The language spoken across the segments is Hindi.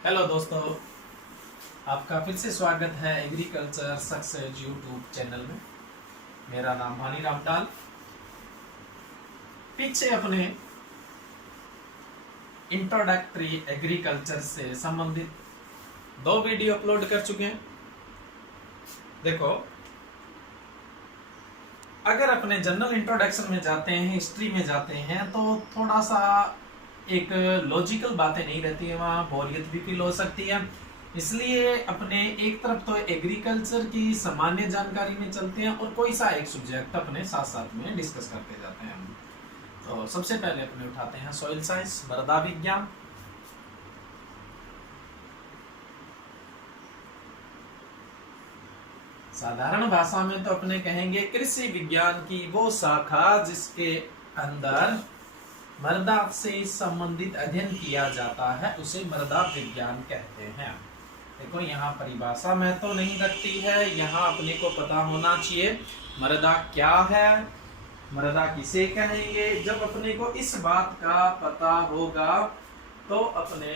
हेलो दोस्तों, आपका फिर से स्वागत है एग्रीकल्चर सक्सेस यूट्यूब चैनल में। मेरा नाम भानी रामटाल। पीछे अपने इंट्रोडक्टरी एग्रीकल्चर से संबंधित 2 वीडियो अपलोड कर चुके हैं। देखो, अगर अपने जनरल इंट्रोडक्शन में जाते हैं, हिस्ट्री में जाते हैं, तो थोड़ा सा एक लॉजिकल बातें नहीं रहती है, वहाँ बोरियत भी फील हो सकती है। इसलिए अपने एक तरफ तो एग्रीकल्चर की सामान्य जानकारी में चलते हैं और कोई सा एक सब्जेक्ट अपने साथ साथ में डिस्कस करते जाते हैं। तो सबसे पहले अपने उठाते हैं सॉइल साइंस, मृदा विज्ञान। साधारण भाषा में तो अपने कहेंगे कृषि विज्ञान की वो शाखा जिसके अंदर मृदा से संबंधित अध्ययन किया जाता है, उसे मृदा विज्ञान कहते हैं। देखो, यहाँ परिभाषा में तो नहीं रखती है, यहाँ अपने को पता होना चाहिए मृदा क्या है, मृदा किसे कहेंगे। जब अपने को इस बात का पता होगा तो अपने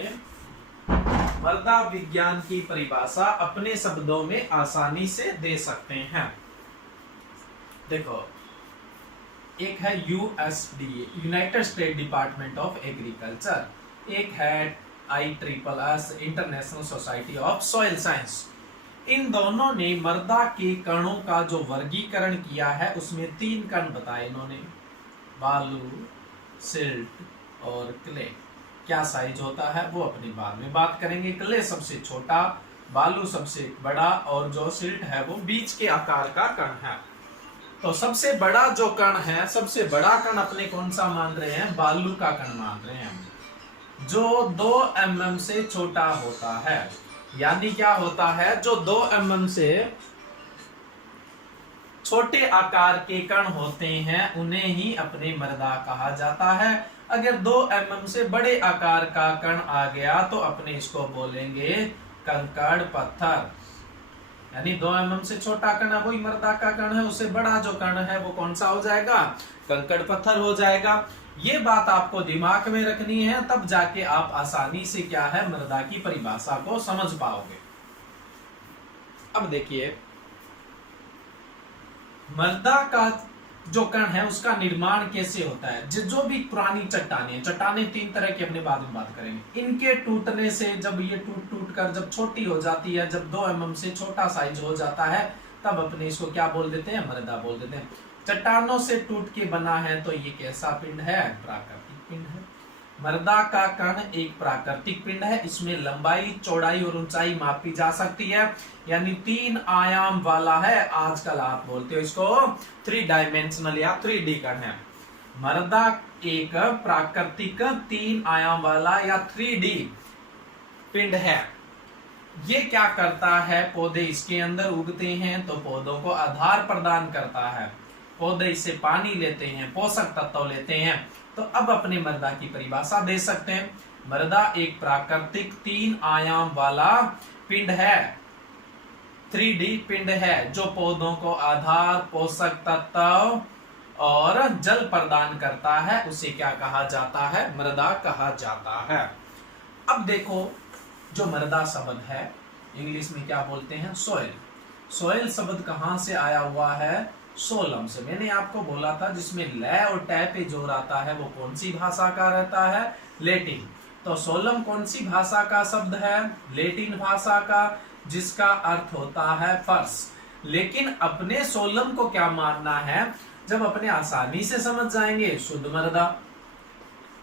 मृदा विज्ञान की परिभाषा अपने शब्दों में आसानी से दे सकते हैं। देखो, एक है USDA, United State Department of Agriculture, एक है ISSS, International Society of Soil Science. इन दोनों ने मृदा के कणों का जो वर्गीकरण किया है उसमें 3 कण बताए इन्होंने, बालू, सिल्ट और क्ले। क्या साइज होता है वो अपनी बाद में बात करेंगे। क्ले सबसे छोटा, बालू सबसे बड़ा और जो सिल्ट है वो बीच के आकार का कण है। तो सबसे बड़ा जो कण है, सबसे बड़ा कण अपने कौन सा मान रहे हैं? बालू का कण मान रहे हैं, जो 2 mm से छोटा होता है। यानी क्या होता है, जो 2 mm से छोटे आकार के कण होते हैं उन्हें ही अपने मृदा कहा जाता है। अगर 2 mm से बड़े आकार का कण आ गया तो अपने इसको बोलेंगे कंकड़ पत्थर। यानी 2 mm से छोटा कण है वही मृदा का कण है, उससे बड़ा जो कण है वो कौन सा हो जाएगा? कंकड़ पत्थर हो जाएगा। ये बात आपको दिमाग में रखनी है, तब जाके आप आसानी से क्या है मृदा की परिभाषा को समझ पाओगे। अब देखिए, मृदा का जो कण है उसका निर्माण कैसे होता है। जो भी पुरानी चट्टानें 3 तरह की अपने बाद में बात करेंगे। इनके टूटने से जब ये टूट कर जब छोटी हो जाती है, जब 2 mm से छोटा साइज हो जाता है, तब अपने इसको क्या बोल देते हैं? मृदा बोल देते हैं। चट्टानों से टूट के बना है तो ये कैसा पिंड है? प्राकृतिक पिंड है। मृदा का कण एक प्राकृतिक पिंड है, इसमें लंबाई, चौड़ाई और ऊंचाई मापी जा सकती है, यानी 3 आयाम वाला है। आजकल आप बोलते हो इसको 3 डायमेंशनल या 3D कण है। मृदा एक प्राकृतिक 3 आयाम वाला या 3D पिंड है। ये क्या करता है? पौधे इसके अंदर उगते हैं तो पौधों को आधार प्रदान करता है, पौधे इससे पानी लेते हैं, पोषक तत्व लेते हैं। तो अब अपने मृदा की परिभाषा दे सकते हैं। मृदा एक प्राकृतिक 3 आयाम वाला पिंड है, 3D पिंड है, जो पौधों को आधार, पोषक तत्व और जल प्रदान करता है। उसे क्या कहा जाता है? मृदा कहा जाता है। अब देखो, जो मृदा शब्द है इंग्लिश में क्या बोलते हैं? सॉइल। सॉइल शब्द कहां से आया हुआ है? सोलम से। मैंने आपको बोला था जिसमें ल और टै पे जोर आता है वो कौन सी भाषा का रहता है? लैटिन। तो सोलम कौन सी भाषा का शब्द है? लैटिन भाषा का, जिसका अर्थ होता है फर्श। लेकिन अपने सोलम को क्या मानना है? जब अपने आसानी से समझ जाएंगे, शुद्ध मृदा।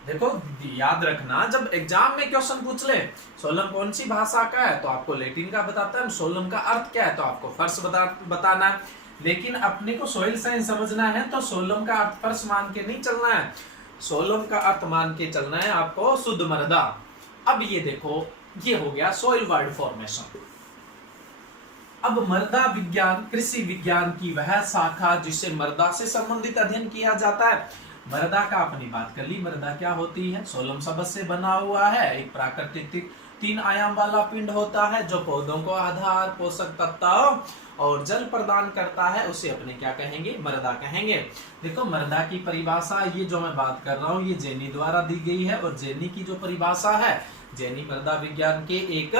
देखो, याद रखना, जब एग्जाम में क्वेश्चन पूछ ले सोलम कौन सी भाषा का है तो आपको लैटिन का बताता है, सोलम का अर्थ क्या है तो आपको फर्श बताना है। लेकिन अपने को सॉइल साइंस समझना है तो सोलम का अर्थ फर्श मान के नहीं चलना है, सोलम का अर्थ मान के चलना है आपको शुद्ध मृदा। अब ये देखो, ये हो गया सॉइल वर्ड फॉर्मेशन। अब मृदा विज्ञान कृषि विज्ञान की वह शाखा जिससे मृदा से संबंधित अध्ययन किया जाता है। मृदा का अपनी बात कर ली, मृदा क्या होती है? सोलम शब्द से बना हुआ है, एक प्राकृतिक 3 आयाम वाला पिंड होता है, जो पौधों को आधार, पोषक तत्व और जल प्रदान करता है उसे अपने क्या कहेंगे, मृदा कहेंगे। देखो मृदा की परिभाषा ये जो मैं बात कर रहा हूँ ये जेनी द्वारा दी गई है, और जेनी की जो परिभाषा है, जेनी मृदा विज्ञान के एक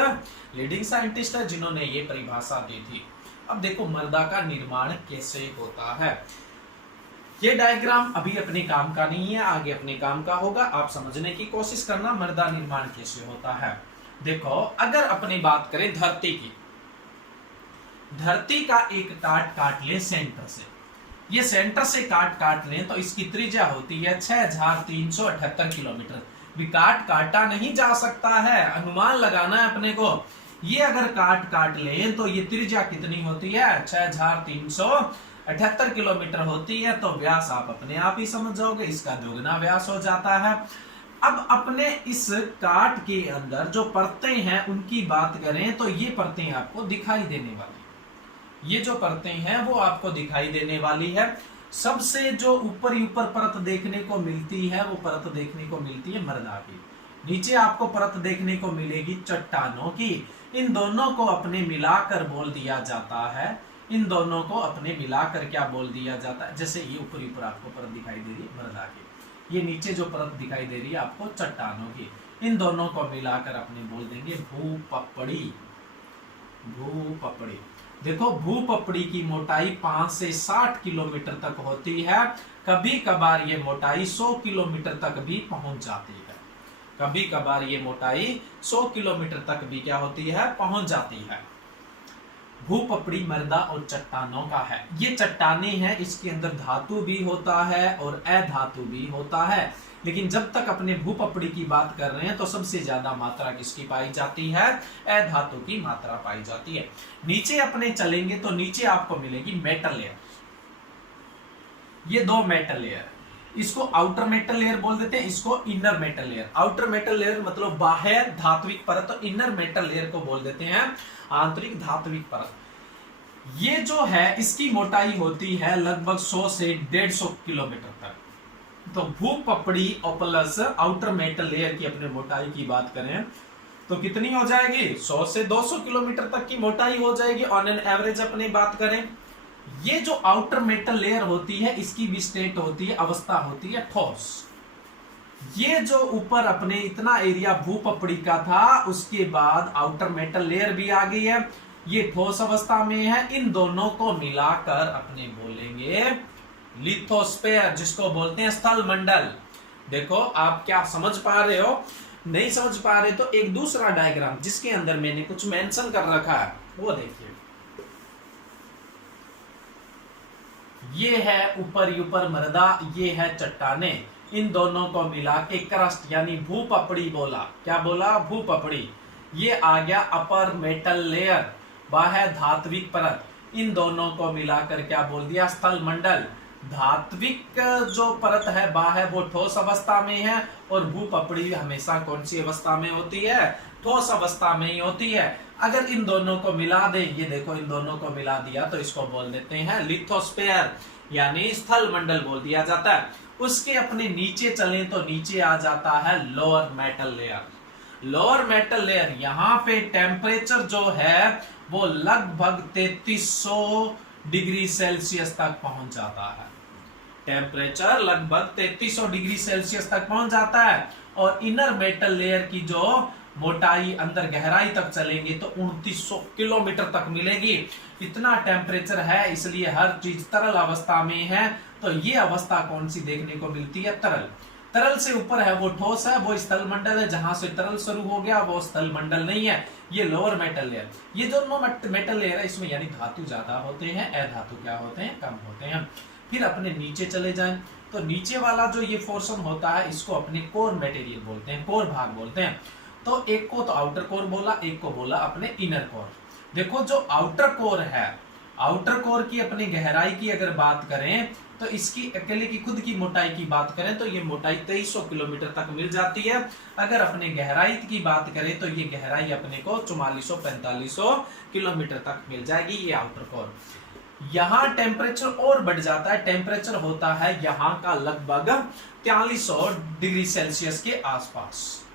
लीडिंग साइंटिस्ट है जिन्होंने ये परिभाषा दी थी। अब देखो मृदा का निर्माण कैसे होता है। ये डायग्राम अभी अपने काम का नहीं है, आगे अपने काम का होगा, आप समझने की कोशिश करना मृदा निर्माण कैसे होता है। देखो अगर अपनी बात करें धरती की, धरती का एक काट ले सेंटर से, ये सेंटर से काट लें तो इसकी त्रिज्या होती है 6378 किलोमीटर। काटा नहीं जा सकता है, अनुमान लगाना है अपने को। ये अगर काट लें तो ये त्रिज्या कितनी होती है, 6378 किलोमीटर होती है। तो व्यास आप अपने आप ही समझ जाओगे, इसका दोगुना व्यास हो जाता है। अब अपने इस काट के अंदर जो परतें हैं उनकी बात करें तो ये परतें आपको दिखाई देने वाली, ये जो परतें हैं वो आपको दिखाई देने वाली है। सबसे जो ऊपर परत देखने को मिलती है वो परत देखने को मिलती है मृदा की। नीचे आपको परत देखने को मिलेगी चट्टानों की। इन दोनों को अपने मिलाकर बोल दिया जाता है, इन दोनों को अपने मिलाकर क्या बोल दिया जाता है। जैसे ये ऊपर आपको परत दिखाई दे रही है मृदा की, ये नीचे जो परत दिखाई दे रही है आपको चट्टानों की, इन दोनों को मिलाकर अपने बोल देंगे भूपपड़ी। भूपपड़ी। देखो भूपपड़ी की मोटाई 5 से 60 किलोमीटर तक होती है। कभी कभार ये मोटाई 100 किलोमीटर तक भी पहुंच जाती है। कभी कभार ये मोटाई 100 किलोमीटर तक भी क्या होती है, पहुंच जाती है। भूपपड़ी मृदा और चट्टानों का है। ये चट्टाने हैं, इसके अंदर धातु भी होता है और अधातु भी होता है। लेकिन जब तक अपने भूपपड़ी की बात कर रहे हैं तो सबसे ज्यादा मात्रा किसकी पाई जाती है, अधातु की मात्रा पाई जाती है। नीचे अपने चलेंगे तो नीचे आपको मिलेगी मेटल लेयर। ये दो मेटल लेयर, इसको आउटर मेटल लेयर बोल देते हैं, इसको inner metal layer. Outer metal layer मतलब बाहर धात्विक परत, तो इनर मेटल लेयर को बोल देते हैं आंतरिक धात्विक परत। ये जो है इसकी मोटाई होती है लगभग 100 से 150 किलोमीटर तक। तो भूपपड़ी और प्लस आउटर मेटल लेयर की अपने मोटाई की बात करें तो कितनी हो जाएगी, 100 से 200 किलोमीटर तक की मोटाई हो जाएगी ऑन एन एवरेज अपनी बात करें। ये जो आउटर मेटल लेयर होती है इसकी भी स्टेट होती है, अवस्था होती है ठोस। ये जो ऊपर अपने इतना एरिया भूपपड़ी का था उसके बाद आउटर मेटल लेयर भी आ गई है, ये ठोस अवस्था में है। इन दोनों को मिलाकर अपने बोलेंगे लिथोस्फेयर, जिसको बोलते हैं स्थल मंडल। देखो आप क्या समझ पा रहे हो, नहीं समझ पा रहे तो एक दूसरा डायग्राम जिसके अंदर मैंने कुछ मेंशन कर रखा है वो देखिए। ये है ऊपर मृदा, ये है चट्टाने, इन दोनों को मिला के क्रस्ट यानी भूपपड़ी बोला। क्या बोला, भूपपड़ी। ये आ गया अपर मेटल लेयर, बाहर धात्विक परत। इन दोनों को मिलाकर क्या बोल दिया, स्थल मंडल। धात्विक जो परत है बाहर वो ठोस अवस्था में है और भूपपड़ी हमेशा कौन सी अवस्था में होती है, ठोस अवस्था में ही होती है। अगर इन दोनों को मिला दें, ये देखो इन दोनों को मिला दिया तो इसको बोल देते हैं लिथोस्फेयर यानी स्थल मंडल बोल दिया जाता है। उसके अपने नीचे चलें तो नीचे आ जाता है lower metal layer. Lower metal layer यहाँ पे टेम्परेचर जो है वो लगभग 3300 डिग्री सेल्सियस तक पहुंच जाता है। टेम्परेचर लगभग 3300 डिग्री सेल्सियस तक पहुंच जाता है। और इनर मेटल लेयर की जो मोटाई अंदर गहराई तक चलेंगे तो 2900 किलोमीटर तक मिलेगी। इतना टेम्परेचर है इसलिए हर चीज तरल अवस्था में है। तो ये अवस्था कौन सी देखने को मिलती है, तरल। तरल से ऊपर है वो ठोस है, वो स्थल मंडल है। जहां से तरल शुरू हो गया वो स्थल मंडल नहीं है, ये लोअर मेटल लेयर। ये दोनों मेटल लेयर है, इसमें यानी धातु ज्यादा होते हैं, अधातु क्या होते हैं, कम होते हैं। फिर अपने नीचे चले जाएं तो नीचे वाला जो ये पोर्शन होता है इसको अपने कोर मटेरियल बोलते हैं, कोर भाग बोलते हैं। तो एक को तो आउटर कोर बोला, एक को बोला अपने इनर कोर। देखो जो आउटर कोर है, आउटर कोर की अपनी गहराई की अगर बात करें तो इसकी अकेले की खुद की मोटाई की बात करें तो ये मोटाई 2300 किलोमीटर तक मिल जाती है। अगर अपने गहराई की बात करें तो ये गहराई अपने को 4400-4500 किलोमीटर तक मिल जाएगी, ये आउटर कोर। यहाँ टेम्परेचर और बढ़ जाता है, टेम्परेचर होता है यहाँ का लगभग 4300 डिग्री सेल्सियस के आसपास।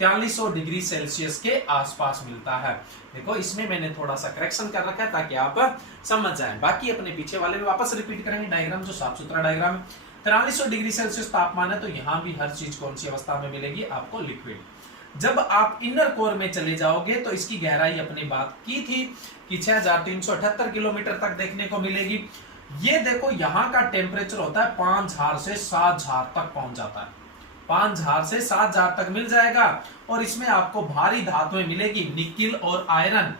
4300 डिग्री सेल्सियस के आसपास मिलता है। देखो इसमें मैंने थोड़ा सा करेक्शन कर रखा है ताकि आप समझ जाएं। बाकी अपने पीछे वाले भी वापस रिपीट करेंगे डायग्राम, जो साफ सुथरा डायग्राम है। 4300 डिग्री सेल्सियस तापमान है, तो यहां भी हर चीज कौन सी अवस्था में मिलेगी आपको? लिक्विड। जब आप इनर कोर में चले जाओगे तो इसकी गहराई अपनी बात की थी कि 6378 किलोमीटर तक देखने को मिलेगी। ये देखो यहां का टेम्परेचर होता है 5000 से 7000 तक पहुंच जाता है, 5000 से 7000 तक मिल जाएगा। और इसमें आपको भारी धातुएं मिलेगी, निकिल और आयरन,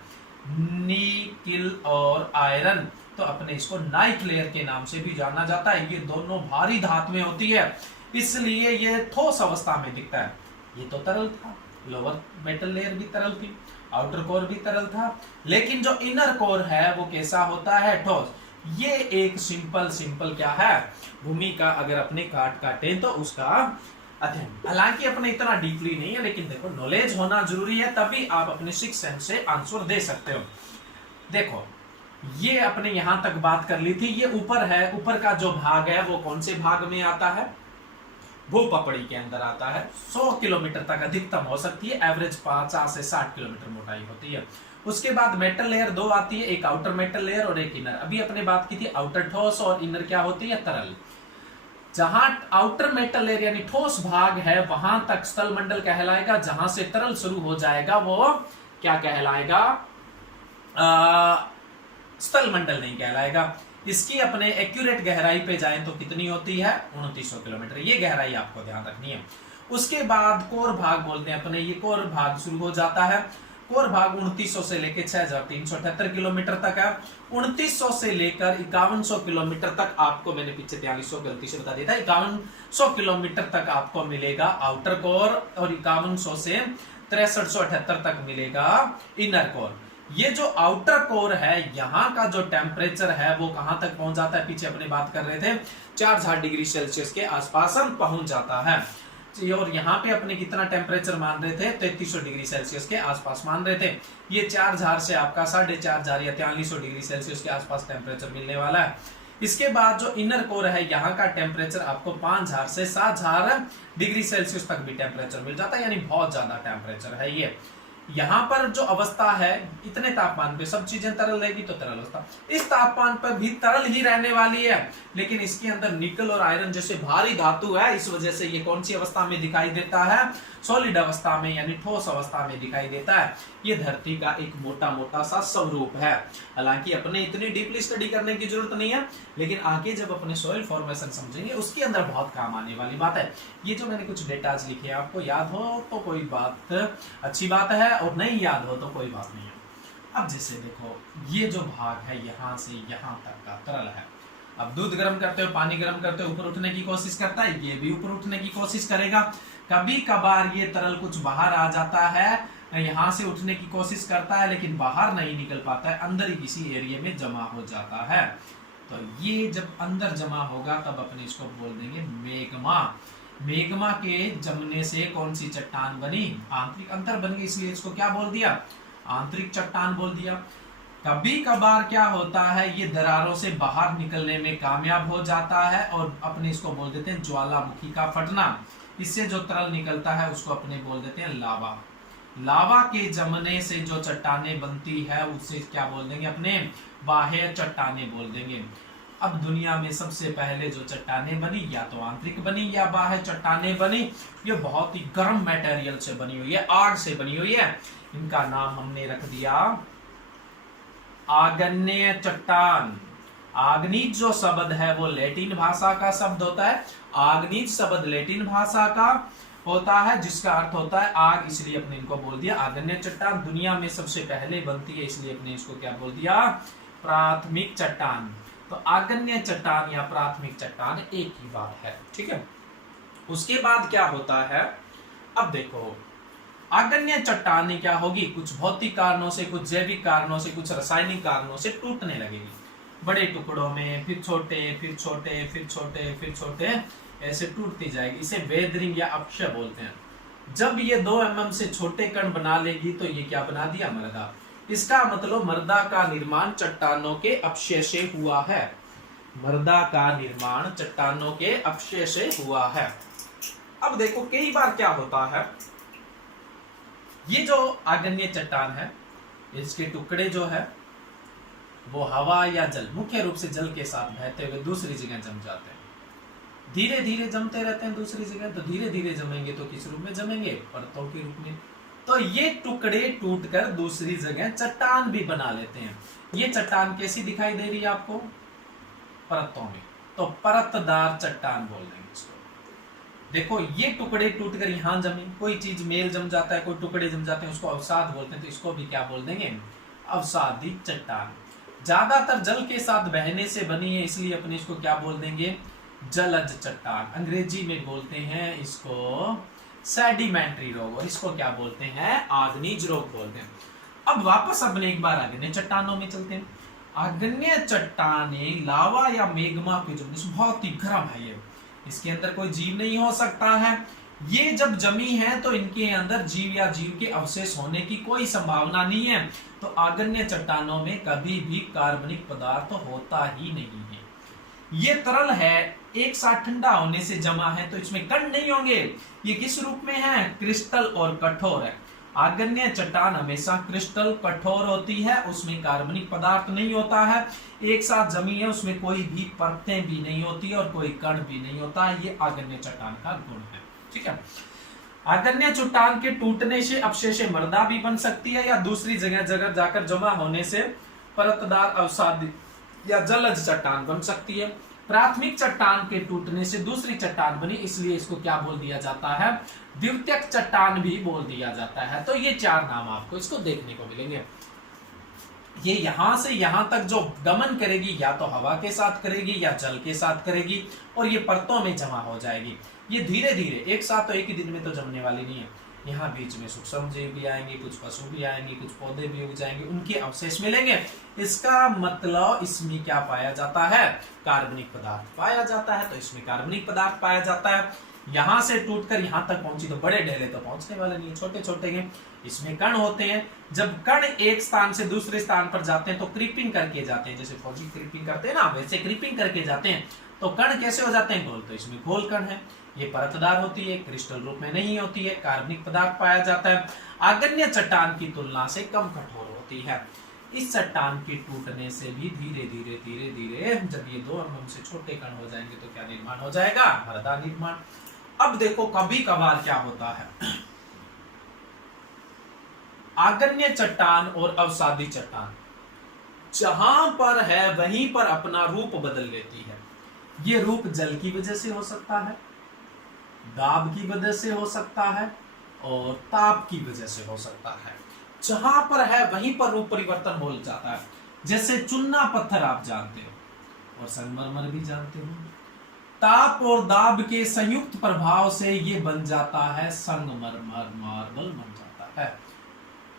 निकिल और आयरन। तो अपने इसको नाइट लेयर के नाम से भी जाना जाता है। ये दोनों भारी धातुएं होती है, इसलिए ये ठोस अवस्था में दिखता है। ये तो तरल था, लोअर मेटल लेयर भी तरल थी, आउटर कोर भी तरल था, लेकिन जो इनर कोर है वो कैसा होता है? ठोस। ये एक सिंपल क्या है? भूमि का अगर अपने काटे तो उसका अध्ययन। हालांकि अपने इतना डीपली नहीं है, लेकिन देखो नॉलेज होना जरूरी है, तभी आप अपने सिक्स सेंस से आंसर दे सकते हो। देखो ये अपने यहां तक बात कर ली थी। ये ऊपर है, ऊपर का जो भाग है वो कौन से भाग में आता है? भूपपड़ी के अंदर आता है। 100 किलोमीटर तक अधिकतम हो सकती है, एवरेज 50 से 60 किलोमीटर मोटाई होती है। उसके बाद मेटल लेयर दो आती है, एक आउटर मेटल लेयर और एक इनर। अभी अपने बात की थी आउटर ठोस और इनर क्या होती है? तरल। जहां आउटर मेटल लेयर यानी ठोस भाग है वहां तक स्थल मंडल कहलाएगा, जहां से तरल शुरू हो जाएगा वो क्या कहलाएगा? स्थल मंडल नहीं कहलाएगा। इसकी अपने एक्यूरेट गहराई पे जाएं तो कितनी होती है? 2900 किलोमीटर। ये गहराई आपको ध्यान रखनी है। उसके बाद कोर भाग बोलते हैं अपने, ये कोर भाग शुरू हो जाता है। कोर भाग 2900 से लेकर 6378 किलोमीटर तक है। 2900 से लेकर 5100 किलोमीटर तक आपको, मैंने पीछे 4300 गलती से बता दिया था, 5100 किलोमीटर तक आपको मिलेगा आउटर कोर, और 5100 से 6378 तक मिलेगा इनर कोर। ये जो आउटर कोर है, यहां का जो टेम्परेचर है वो कहां तक पहुंच जाता है? पीछे अपने बात कर रहे थे 4000 डिग्री सेल्सियस के आसपास पहुंच जाता है। और यहाँ पे अपने कितना टेम्परेचर मान रहे थे? 3300 डिग्री सेल्सियस के आसपास मान रहे थे। ये 4000 से आपका 4500 या 4300 डिग्री सेल्सियस के आसपास टेम्परेचर मिलने वाला है। इसके बाद जो इनर कोर है, यहाँ का टेम्परेचर आपको 5000 से 7000 डिग्री सेल्सियस तक भी टेम्परेचर मिल जाता है, यानी बहुत ज्यादा टेम्परेचर है ये। यहां पर जो अवस्था है, इतने तापमान पे सब चीजें तरल रहेगी, तो तरल अवस्था। इस तापमान पर भी तरल ही रहने वाली है, लेकिन इसके अंदर निकल और आयरन जैसे भारी धातु है, इस वजह से ये कौन सी अवस्था में दिखाई देता है? सॉलिड अवस्था में, यानी ठोस अवस्था में दिखाई देता है। ये धरती का एक मोटा मोटा सा स्वरूप है। हालांकि अपने इतनी डीपली स्टडी करने की जरूरत नहीं है, लेकिन आगे जब अपने सॉइल फॉर्मेशन समझेंगे उसके अंदर बहुत काम आने वाली बात है। ये जो मैंने कुछ डेटाज लिखे हैं, आपको याद हो तो कोई बात अच्छी बात है, और नहीं याद हो तो कोई बात नहीं है। अब जैसे देखो ये जो भाग है यहां से यहां तक का तरल है। अब दूध गर्म करते हो, पानी गर्म करते हो, ऊपर उठने की कोशिश करता है, ये भी ऊपर उठने की कोशिश करेगा। कभी कभार ये तरल कुछ बाहर आ जाता है, यहां से उठने की कोशिश करता है, लेकिन बाहर नहीं निकल पाता है, अंदर ही किसी एरिया में जमा हो जाता है। तो ये जब अंदर जमा होगा तब अपने इसको बोल देंगे मेग्मा। मेग्मा के जमने से कौन सी चट्टान बनी? आंतरिक अंतर बन गई, इसलिए इसको क्या बोल दिया? आंतरिक चट्टान बोल दिया। कभी कभार क्या होता है, ये दरारों से बाहर निकलने में कामयाब हो जाता है, और अपने इसको बोल देते हैं ज्वालामुखी का फटना। इससे जो तरल निकलता है उसको अपने बोल देते हैं लावा। लावा के जमने से जो चट्टानें बनती है उससे क्या बोल देंगे? अपने बाह्य चट्टानें बोल देंगे। अब दुनिया में सबसे पहले जो चट्टानें बनी, या तो आंतरिक बनी या बाह्य चट्टानें बनी, ये बहुत ही गर्म मटेरियल से बनी हुई है, आग से बनी हुई है। इनका नाम हमने रख दिया आग्नेय चट्टान। आग्निज जो शब्द है वो लैटिन भाषा का शब्द होता है। आग्निज शब्द लैटिन भाषा का होता है, जिसका अर्थ होता है आग, इसलिए अपने इनको बोल दिया आग्नेय चट्टान। दुनिया में सबसे पहले बनती है, इसलिए अपने इसको क्या बोल दिया? प्राथमिक चट्टान। तो आग्नेय चट्टान या प्राथमिक चट्टान एक ही बात है, ठीक है। उसके बाद क्या होता है? अब देखो आग्नेय चट्टान क्या होगी? कुछ भौतिक कारणों से, कुछ जैविक कारणों से, कुछ रासायनिक कारणों से टूटने लगेगी बड़े टुकड़ों में, फिर छोटे, फिर छोटे, फिर छोटे, फिर छोटे, ऐसे टूटती जाएगी। इसे वेदरिंग या अपक्षय बोलते हैं। जब ये 2 mm से छोटे कण बना लेगी तो ये क्या बना दिया? मृदा। इसका मतलब मृदा का निर्माण चट्टानों के अपक्षय से हुआ है। मृदा का निर्माण चट्टानों के अपक्षय से हुआ है। अब देखो कई बार क्या होता है, ये जो आग्नेय चट्टान है, इसके टुकड़े जो है वो हवा या जल, मुख्य रूप से जल के साथ बहते हुए दूसरी जगह जम जाते हैं। धीरे धीरे जमते रहते हैं दूसरी जगह, तो धीरे धीरे जमेंगे तो किस रूप में जमेंगे, परतों के रूप में। तो ये टुकड़े टूटकर दूसरी जगह चट्टान भी बना लेते हैं। ये चट्टान कैसी दिखाई दे रही है आपको, परतों में, तो परतदार चट्टान बोल देंगे इसको। देखो ये टुकड़े टूटकर यहां जमी, कोई चीज मेल जम जाता है, कोई टुकड़े जम जाते हैं, उसको अवसाद बोलते हैं, तो इसको भी क्या बोल देंगे, अवसादी चट्टान। ज्यादातर जल के साथ बहने से बनी है, इसलिए अपने इसको क्या बोल देंगे, जलज चट्टान। अंग्रेजी में बोलते हैं इसको सेडिमेंट्री रोग, और इसको क्या बोलते हैं, आग्नेय रोग बोलते हैं। अब वापस अपने एक बार आग्नेय चट्टानों में चलते हैं। आग्नेय चट्टानें लावा या मेग्मा की जो बहुत ही गर्म है, ये इसके अंदर कोई जीव नहीं हो सकता है। ये जब जमी है तो इनके अंदर जीव या जीव के अवशेष होने की कोई संभावना नहीं है। तो आग्नेय चट्टानों में कभी भी कार्बनिक पदार्थ होता ही नहीं है। ये तरल है, एक साथ ठंडा होने से जमा है, तो इसमें कण नहीं होंगे। ये किस रूप में है, क्रिस्टल और कठोर है। आग्नेय चट्टान हमेशा क्रिस्टल कठोर होती है, उसमें कार्बनिक पदार्थ नहीं होता है, एक साथ जमी है, उसमें कोई भी परतें भी नहीं होती और कोई कण भी नहीं होता है। ये आग्नेय चट्टान का गुण है, ठीक है। आग्नेय चट्टान के टूटने से अवशेष मृदा भी बन सकती है, या दूसरी जगह जाकर जमा होने से परतदार अवसादी या जलज चट्टान बन सकती है। प्राथमिक चट्टान के टूटने से दूसरी चट्टान बनी, इसलिए इसको क्या बोल दिया जाता है, द्वितीयक चट्टान भी बोल दिया जाता है। तो ये चार नाम आपको इसको देखने को मिलेंगे। ये यहां से यहां तक जो गमन करेगी, या तो हवा के साथ करेगी या जल के साथ करेगी, और ये परतों में जमा हो जाएगी। ये धीरे धीरे, एक साथ तो एक ही दिन में तो जमने वाली नहीं है। यहाँ बीच में सूक्ष्म जीव भी आएंगे, कुछ पशु भी आएंगे, कुछ पौधे भी उग जाएंगे, उनके अवशेष मिलेंगे। इसका मतलब इसमें क्या पाया जाता है, कार्बनिक पदार्थ पाया जाता है। तो इसमें कार्बनिक पदार्थ पाया जाता है। यहां से टूटकर यहां तक पहुंची, तो बड़े ढेले तो पहुंचने वाले नहीं, छोटे छोटे हैं। इसमें कण होते हैं। जब कण एक स्थान से दूसरे स्थान पर जाते हैं तो क्रीपिंग करके जाते हैं, जैसे फौजी क्रीपिंग करते हैं ना, वैसे क्रीपिंग करके जाते हैं। तो कण कैसे हो जाते हैं, गोल। तो इसमें गोल कण है, ये परतदार होती है, क्रिस्टल रूप में नहीं होती है, कार्बनिक पदार्थ पाया जाता है। आग्नेय चट्टान की तुलना से कम कठोर होती है। इस चट्टान के टूटने से भी धीरे धीरे धीरे धीरे जब ये 2 mm से छोटे कण हो जाएंगे तो क्या निर्माण हो जाएगा, मृदा निर्माण। अब देखो कभी कभार क्या होता है, आग्नेय चट्टान और अवसादी चट्टान जहां पर है वहीं पर अपना रूप बदल लेती है। ये रूप जल की वजह से हो सकता है, दाब की वजह से हो सकता है, और ताप की वजह से हो सकता है। जहां पर है वहीं पर रूप परिवर्तन हो जाता है। जैसे चुन्ना पत्थर आप जानते हो, और संगमरमर भी जानते हो। ताप और दाब के संयुक्त प्रभाव से ये बन जाता है संगमरमर, मार्बल बन जाता है।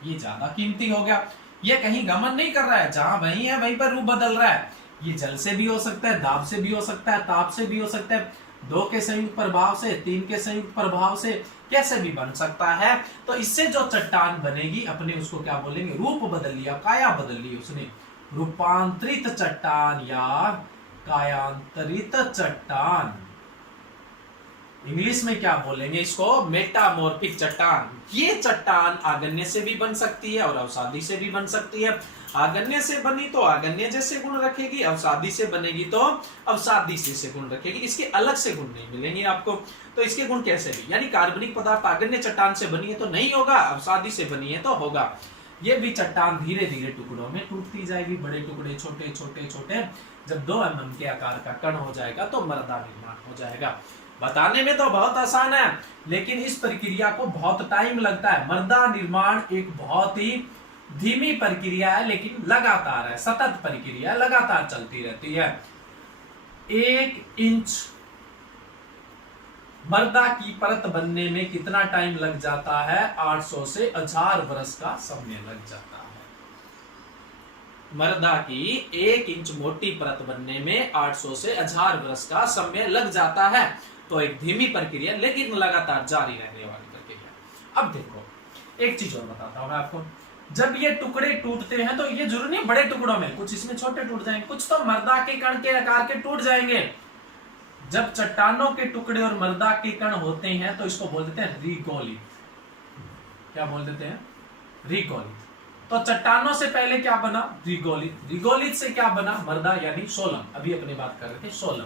ये ज्यादा कीमती हो गया। ये कहीं गमन नहीं कर रहा है, जहां वहीं है वहीं पर रूप बदल रहा है। ये जल से भी हो सकता है, दाब से भी हो सकता है, ताप से भी हो सकता है, 2 के संयुक्त प्रभाव से, 3 के संयुक्त प्रभाव से, कैसे भी बन सकता है। तो इससे जो चट्टान बनेगी, अपने उसको क्या बोलेंगे, रूप बदल लिया, काया बदल ली उसने, रूपांतरित चट्टान या कायांतरित चट्टान। इंग्लिश में क्या बोलेंगे इसको, मेटामॉर्फिक चट्टान। ये चट्टान आग्नेय से भी बन सकती है और अवसादी से भी बन सकती है। आग्नेय से बनी तो आग्नेय जैसे गुण रखेगी, अवसादी से बनेगी तो अवसादी से गुण रखेगी। इसके अलग से गुण नहीं मिलेंगे आपको। तो इसके गुण कैसे भी, यानी कार्बनिक पदार्थ आग्नेय चट्टान से बनी है तो नहीं होगा, अवसादी से बनी है तो होगा। ये भी चट्टान धीरे धीरे टुकड़ों में टूटती जाएगी, बड़े टुकड़े, छोटे छोटे छोटे। जब 2 mm के आकार का कण हो जाएगा तो मृदा निर्माण हो जाएगा। बताने में तो बहुत आसान है, लेकिन इस प्रक्रिया को बहुत टाइम लगता है। मृदा निर्माण एक बहुत ही धीमी प्रक्रिया है, लेकिन लगातार है, सतत प्रक्रिया लगातार चलती रहती है। 1 इंच मृदा की परत बनने में कितना टाइम लग जाता है, 800 से 1000 वर्ष का समय लग जाता है। मृदा की 1 इंच मोटी परत बनने में 800 से 1000 वर्ष का समय लग जाता है। तो एक धीमी प्रक्रिया, लेकिन लगातार जारी रहने वाली प्रक्रिया। अब देखो एक चीज और बताता हूं मैं आपको। जब ये टुकड़े टूटते हैं तो ये जरूरी नहीं बड़े टुकड़ों में, कुछ इसमें छोटे टूट जाएंगे, कुछ तो मृदा के कण के आकार के टूट जाएंगे। जब चट्टानों के टुकड़े और मृदा के कण होते हैं तो इसको बोल देते हैं रिगोलिथ। क्या बोल देते हैं, रिगोलिथ। तो चट्टानों से पहले क्या बना, रिगोलिथ। रिगोलिथ से क्या बना, मृदा यानी सोलम। अभी अपने बात कर रहे थे सोलम।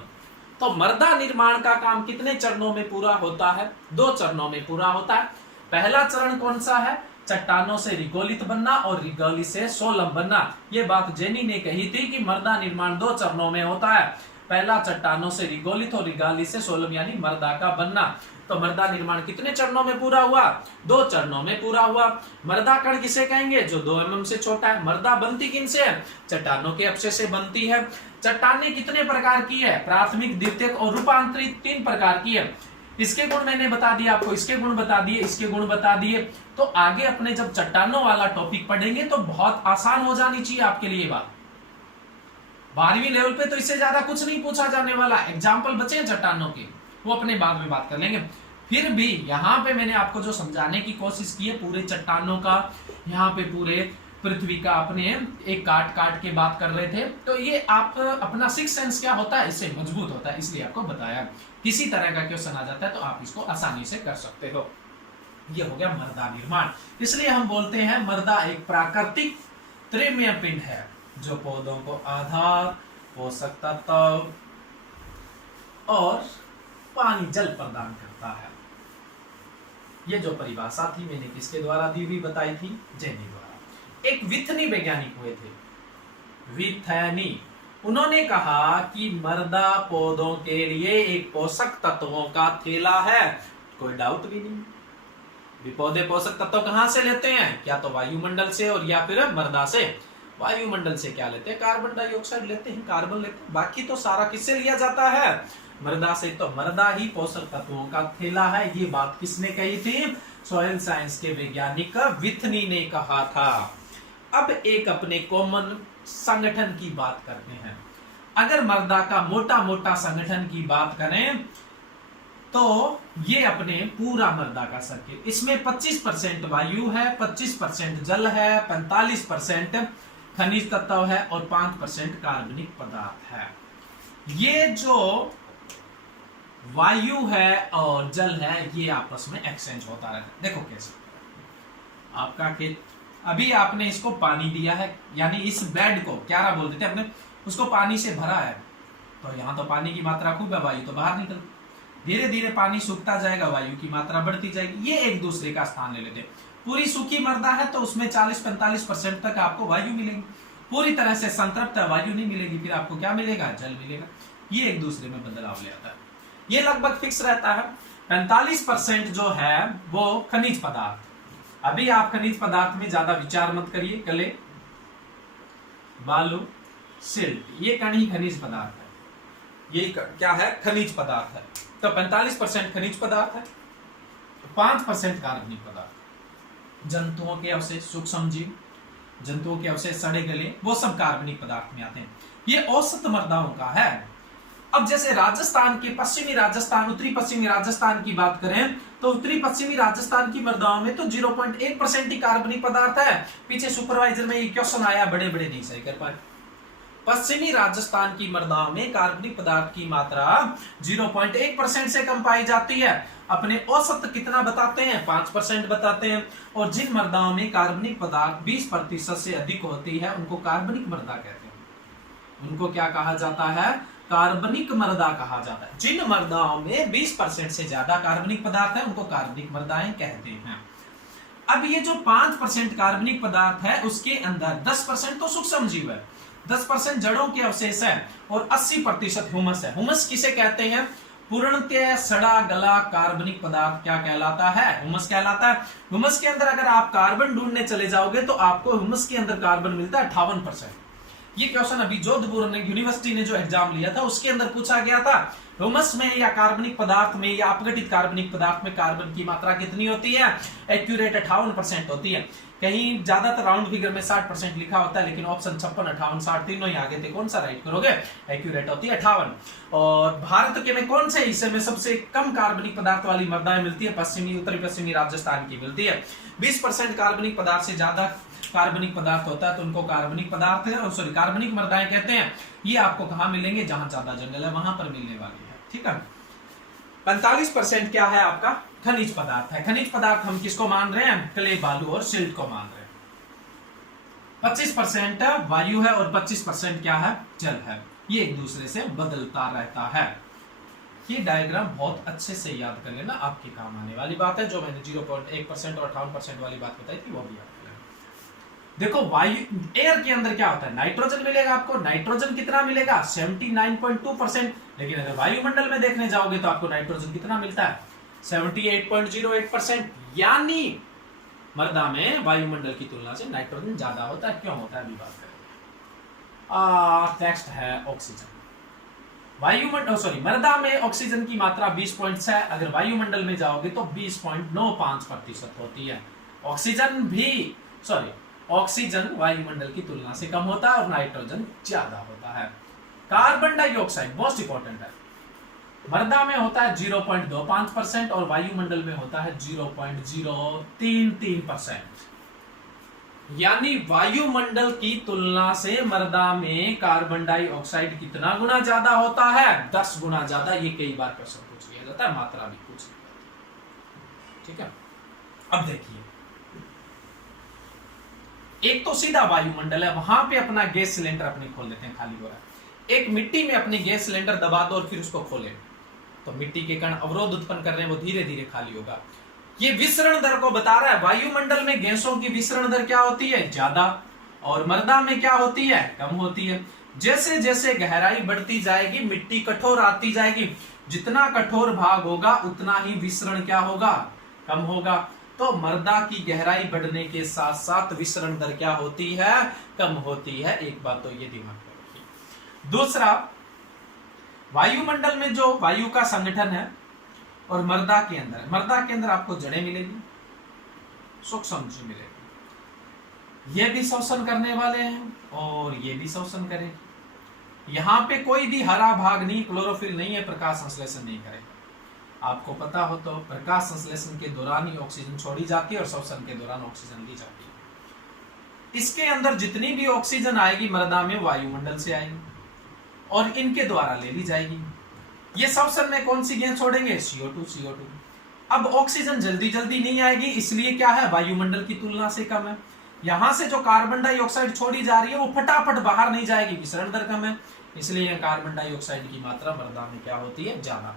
तो मृदा निर्माण का काम कितने चरणों में पूरा होता है, 2 चरणों में पूरा होता है। पहला चरण कौन सा है, चट्टानों से रिगोलिथ बनना और रिगोलिथ से सोलम बनना। ये बात जेनी ने कही थी कि मृदा निर्माण 2 चरणों में होता है। पहला चट्टानों से रिगोलिथ और रिगोलिथ से सोलम यानी मृदा का बनना। तो मृदा निर्माण कितने चरणों में पूरा हुआ, 2 चरणों में पूरा हुआ। मृदा कण किसे कहेंगे, जो 2 mm से छोटा है। मृदा बनती किन से है, चट्टानों के अवशेष से बनती है। चट्टानें कितने प्रकार की है, प्राथमिक, द्वितीयक और रूपांतरित 3 प्रकार की है। इसके गुण मैंने बता दिया आपको, इसके गुण बता दिए, इसके गुण बता दिए। तो आगे अपने जब चट्टानों वाला टॉपिक पढ़ेंगे तो बहुत आसान हो जानी चाहिए आपके लिए बात। 12वीं लेवल पे तो इससे ज्यादा कुछ नहीं पूछा जाने वाला। एग्जाम्पल बचे हैं चट्टानों के, वो अपने बाद में बात कर लेंगे। फिर भी यहाँ पे मैंने आपको जो समझाने की कोशिश की है पूरे चट्टानों का, यहाँ पे पूरे पृथ्वी का अपने एक काट काट के बात कर रहे थे। तो ये आप अपना 6th सेंस क्या होता है, इससे मजबूत होता है, इसलिए आपको बताया। किसी तरह का क्वेश्चन आ जाता है तो आप इसको आसानी से कर सकते हो। ये हो गया मृदा निर्माण। इसलिए हम बोलते हैं मृदा एक प्राकृतिक तृतीय पिंड है जो पौधों को आधार, पोषक तत्व और पानी जल प्रदान करता है। ये जो परिभाषा थी मैंने किसके द्वारा दी हुई बताई थी, जेनी द्वारा। एक विथनी वैज्ञानिक हुए थे, विथनी। उन्होंने कहा कि मृदा पौधों के लिए एक पोषक तत्वों का थैला है। कोई डाउट भी नहीं। पौधे पोषक तत्व कहां से लेते हैं, क्या तो वायुमंडल से और या फिर मृदा से। वायुमंडल से क्या लेते हैं, कार्बन डाइऑक्साइड लेते हैं, कार्बन लेते हैं। बाकी तो सारा किससे लिया जाता है, मृदा से। तो मृदा ही पोषक तत्वों का थैला है। ये बात किसने कही थी, सॉइल साइंस के वैज्ञानिक विथनी ने कहा था। अब एक अपने कॉमन संगठन की बात करते हैं। अगर मृदा का मोटा मोटा संगठन की बात करें तो ये अपने पूरा मृदा का सर्किट, इसमें 25% वायु है, 25% जल है, 45% खनिज तत्व है और 5% कार्बनिक पदार्थ है। ये जो वायु है और जल है ये आपस में एक्सचेंज होता रहता है। देखो कैसे, आपका खेत, अभी आपने इसको पानी दिया है, यानी इस बेड को क्यारा बोल देते हैं अपने, उसको पानी से भरा है। तो यहाँ तो पानी की मात्रा खूब है, वायु तो बाहर निकल, धीरे धीरे पानी सूखता जाएगा, वायु की मात्रा बढ़ती जाएगी। ये एक दूसरे का स्थान ले लेते हैं। पूरी सूखी मृदा है तो उसमें 40-45% तक आपको वायु मिलेगी। पूरी तरह से संतृप्त वायु नहीं मिलेगी, फिर आपको क्या मिलेगा, जल मिलेगा। ये एक दूसरे में बदलाव ले आता है। ये लगभग फिक्स रहता है। 45% जो है वो खनिज पदार्थ। अभी आप खनिज पदार्थ में ज्यादा विचार मत करिए, कले, बालू, सिल्ट, ये कण ही खनिज पदार्थ है। ये क्या है, खनिज पदार्थ है। तो 45% खनिज पदार्थ है, 5% कार्बनिक पदार्थ। जंतुओं के अवशेष, सूक्ष्म जीव, जंतुओं के अवशेष, सड़े गले, वो सब कार्बनिक पदार्थ में आते हैं। ये औसत मृदाओं का है। अब जैसे राजस्थान के पश्चिमी राजस्थान, उत्तरी पश्चिमी राजस्थान की बात करें तो उत्तरी पश्चिमी राजस्थान की मृदाओं में तो 0.1% ही कार्बनिक पदार्थ है। पीछे सुपरवाइजर में ये क्वेश्चन आया, बड़े बड़े नहीं सही कर पाए। पश्चिमी राजस्थान की मृदाओं में कार्बनिक पदार्थ की मात्रा 0.1% से कम पाई जाती है। अपने औसत कितना बताते हैं, 5% बताते हैं। और जिन मृदाओं में कार्बनिक पदार्थ 20% से अधिक होती है उनको कार्बनिक मृदा कहते हैं। उनको क्या कहा जाता है, कार्बनिक मृदा कहा जाता है। जिन मृदाओं में 20% से ज्यादा कार्बनिक पदार्थ है उनको कार्बनिक मृदाएं कहते हैं। अब ये जो 5% कार्बनिक पदार्थ है उसके अंदर 10% तो सूक्ष्म जीव है, 10% जड़ों के अवशेष है और 80% ह्यूमस है। ह्यूमस किसे कहते हैं, पूर्णतः सड़ा गला कार्बनिक पदार्थ क्या कहलाता है, ह्यूमस कहलाता है। ह्यूमस के अंदर अगर आप कार्बन ढूंढने चले जाओगे तो आपको ह्यूमस के अंदर कार्बन मिलता है 58%। ये क्वेश्चन अभी जोधपुर यूनिवर्सिटी ने जो एग्जाम लिया था उसके अंदर पूछा गया था, ह्यूमस में या कार्बनिक पदार्थ में या अपघटित कार्बनिक पदार्थ में कार्बन की मात्रा कितनी होती है। एक्यूरेट 58% होती है। कहीं ज्यादातर राउंड फिगर में 60% लिखा होता है, लेकिन ऑप्शन 56, 58, 60 तीनों ही आगे थे, कौन सा राइट करोगे, एक्यूरेट होती है 58। और भारत के में कौन से हिस्से में सबसे कम कार्बनिक पदार्थ वाली मृदाएं मिलती है, पश्चिमी, उत्तरी पश्चिमी राजस्थान की मिलती है। 20% कार्बनिक पदार्थ से ज्यादा कार्बनिक पदार्थ होता है तो उनको कार्बनिक पदार्थ है, सॉरी कार्बनिक मृदाएं कहते हैं। ये आपको कहां मिलेंगे, जहां ज्यादा जंगल है वहां पर मिलने वाली है, ठीक है। 45% क्या है आपका खनिज पदार्थ है। खनिज पदार्थ हम किसको मान रहे हैं? क्ले, बालू और सिल्ट को मान रहे हैं। 25% वायु है और 25% क्या है? जल है। ये एक दूसरे से बदलता रहता है। ये डायग्राम बहुत अच्छे से याद कर लेना, आपके काम आने वाली बात है। जो मैंने 0.1% और 58% वाली बात बताई थी वो भी याद कर लेना। देखो वायु, एयर के अंदर क्या होता है? नाइट्रोजन मिलेगा आपको। नाइट्रोजन कितना मिलेगा? 79.2%। लेकिन अगर वायुमंडल में देखने जाओगे तो आपको नाइट्रोजन कितना मिलता है? 78.08%। यानी मृदा में वायुमंडल की तुलना से नाइट्रोजन ज्यादा होता है। क्यों होता है अभी बात करेंगे। नेक्स्ट है ऑक्सीजन। मृदा में ऑक्सीजन की मात्रा 20.6, अगर वायुमंडल में जाओगे तो 20.95% होती है। ऑक्सीजन वायुमंडल की तुलना से कम होता है और नाइट्रोजन ज्यादा होता है। कार्बन डाइऑक्साइड मोस्ट इंपॉर्टेंट है। मृदा में होता है 0.25% और वायुमंडल में होता है 0.033%। यानी वायुमंडल की तुलना से मृदा में कार्बन डाइऑक्साइड कितना गुना ज्यादा होता है? 10 गुना ज्यादा। ये कई बार क्वेश्चन पूछ लिया जाता है, मात्रा भी पूछ लिया जाता है। ठीक है, अब देखिए, एक तो सीधा वायुमंडल है, वहां पे अपना गैस सिलेंडर अपने खोल देते हैं, खाली हो रहा है। एक मिट्टी में अपने गैस सिलेंडर दबा दो और फिर उसको खोले तो मिट्टी के कण अवरोध उत्पन्न कर रहे हैं, वो धीरे धीरे खाली होगा। ये विसरण दर को बता रहा है। वायुमंडल में गैसों की विसरण दर क्या होती है? ज्यादा। और मृदा में क्या होती है? कम होती है। जैसे जैसे गहराई बढ़ती जाएगी मिट्टी कठोर आती जाएगी। जितना कठोर भाग होगा उतना ही विसरण क्या होगा? कम होगा। तो मृदा की गहराई बढ़ने के साथ साथ विसरण दर क्या होती है? कम होती है। एक बात तो ये दिमाग में रखिए। दूसरा, वायुमंडल में जो वायु का संगठन है और मृदा के अंदर आपको जड़ें मिलेगी, सूक्ष्म जीव मिलेगी। ये भी श्वसन करने वाले हैं और ये भी श्वसन करेगी। यहां पे कोई भी हरा भाग नहीं, क्लोरोफिल नहीं है, प्रकाश संश्लेषण नहीं करेगा। आपको पता हो तो प्रकाश संश्लेषण के दौरान ही ऑक्सीजन छोड़ी जाती है और श्वसन के दौरान ऑक्सीजन दी जाती है। इसके अंदर जितनी भी ऑक्सीजन आएगी मृदा में वायुमंडल से आएगी और इनके द्वारा ले ली जाएगी। ये श्वसन में कौन सी गैस छोड़ेंगे? CO2। अब ऑक्सीजन जल्दी जल्दी नहीं आएगी, इसलिए क्या है? वायुमंडल की तुलना से कम है। यहां से जो कार्बन डाइऑक्साइड छोड़ी जा रही है वो फटाफट बाहर नहीं जाएगी, विसरण दर कम है, इसलिए कार्बन डाइऑक्साइड की मात्रा मृदा में क्या होती है? ज्यादा।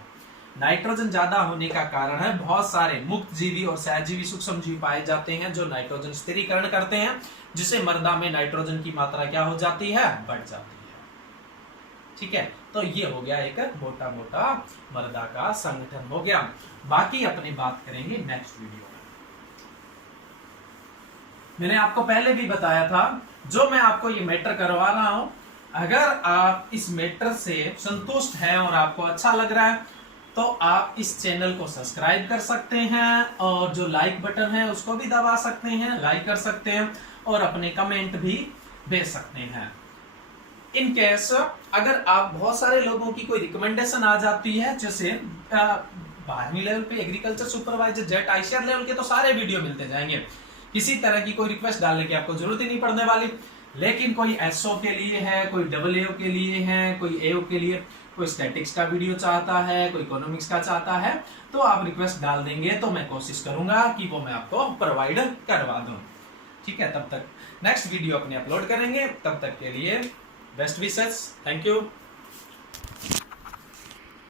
नाइट्रोजन ज्यादा होने का कारण है बहुत सारे मुक्त जीवी और सहजीवी सूक्ष्म जीव पाए जाते हैं जो नाइट्रोजन स्थिरीकरण करते हैं, जिससे मृदा में नाइट्रोजन की मात्रा क्या हो जाती है? बढ़ जाती है। ठीक है, तो ये हो गया एक मोटा मोटा मृदा का संगठन हो गया। बाकी अपनी बात करेंगे नेक्स्ट वीडियो में। मैंने आपको पहले भी बताया था, जो मैं आपको ये मैटर करवा रहा हूं, अगर आप इस मैटर से संतुष्ट हैं और आपको अच्छा लग रहा है तो आप इस चैनल को सब्सक्राइब कर सकते हैं और जो लाइक बटन है उसको भी दबा सकते हैं, लाइक कर सकते हैं और अपने कमेंट भी भेज सकते हैं। इन केस अगर आप बहुत सारे लोगों की कोई रिकमेंडेशन आ जाती है, जैसे 12वीं लेवल पे agriculture supervisor jet ICR level के तो सारे वीडियो मिलते जाएंगे, किसी तरह की कोई रिक्वेस्ट डालने की आपको जरूरत ही नहीं पड़ने वाली। लेकिन कोई SO के लिए है, कोई AAO के लिए है, कोई AO के लिए, कोई स्टैटिक्स का वीडियो चाहता है, कोई इकोनॉमिक्स का चाहता है, तो आप रिक्वेस्ट डाल देंगे तो मैं कोशिश करूंगा कि वो मैं आपको प्रोवाइड करवा दूं। ठीक है, तब तक नेक्स्ट वीडियो अपने अपलोड करेंगे। तब तक के लिए बेस्ट विशेस, थैंक यू।